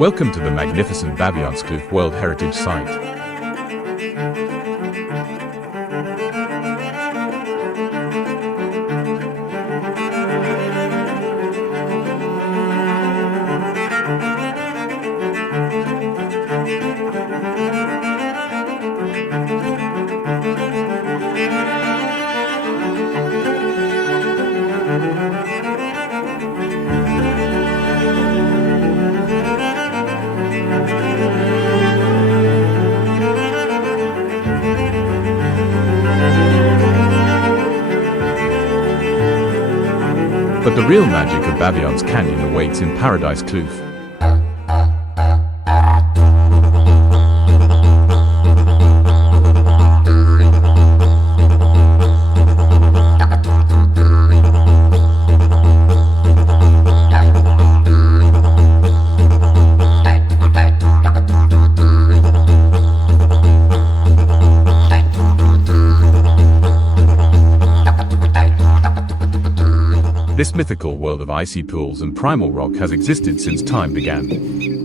Welcome to the magnificent Baviaanskloof World Heritage Site. But the real magic of Baviaans Canyon awaits in Paradise Kloof. This mythical world of icy pools and primal rock has existed since time began.